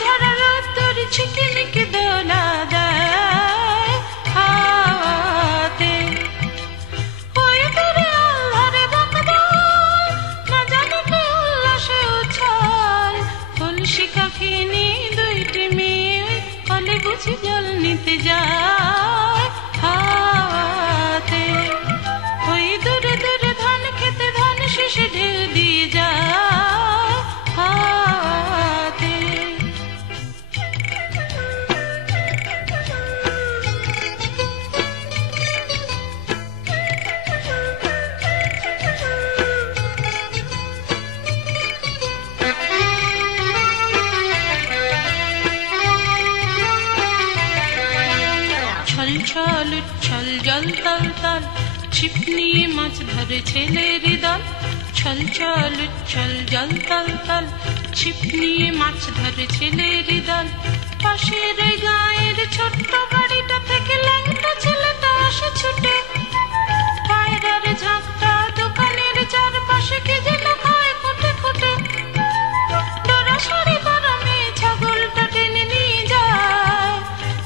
ঝরা রোদ্দুর ঝিকিমিকি দোলা দেয় হাওয়াতে। ওই দূরে আল্লাহরে বাঁকদল, না জানি কি উল্লাসে উছল। কলসি কাঁখিনী দুইটি মেয়ে কলে বুঝি জল নিতে যায় হাওয়াতে। ওই দূরে দূরে ধান খেতে ধান শেষে ঢেউ দিয়ে যায় হাওয়াতে। ছল ছল উচ্ছল জল তল তল, ছিপ নিয়ে মাছ ধরে ছেলের দল। ছল ছল উচ্ছল জল তল তল, ছিপ নিয়ে মাছ ধরে ছেলের দল। পাশের ওই গায়ের ছোট্ট বাড়িটা থেকে ল্যাংটা ছেলেটা আসে ছুটে। পায়রার ঝাঁকটা দোকানের চারপাশে কে যেন খায় খুঁটে খুঁটে। ডোরা শাড়ি পরা মেয়ে ছাগলটা টেনে নিয়ে যায়।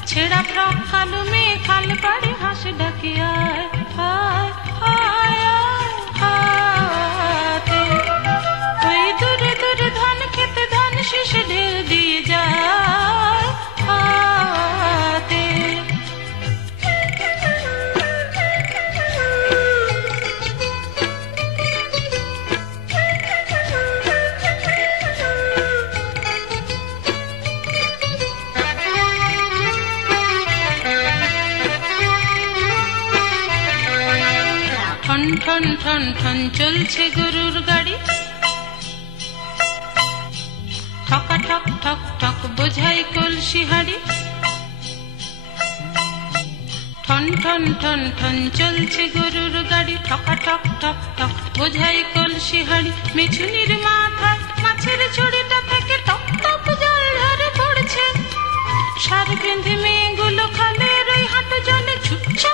ছেঁড়া ফ্রক কালো মেয়ে খাল পাড়ে হাসে ডাকে আয় আয় আয় আয় হাওয়াতে। ওই দূরে দূরে ধান খেতে ধান শেষে ঢেউ দিয়ে যায় হাওয়াতে। ঠন ঠন ঠন ঠন চলছে গরুর গাড়ি, ঠকা ঠক ঠক ঠক বোঝাই কলসি হাড়ি। ঠন ঠন ঠন ঠন চলছে গরুর গাড়ি, ঠকা ঠক ঠক ঠক বোঝাই কলসি হাড়ি। মেছুনির মাথায় মাছের ছড়িটা থেকে টপ টপ জল ঝরে পড়ছে। সার বেঁধে মেয়েগুলো খালের ওই হাঁটু জলে ছুটছে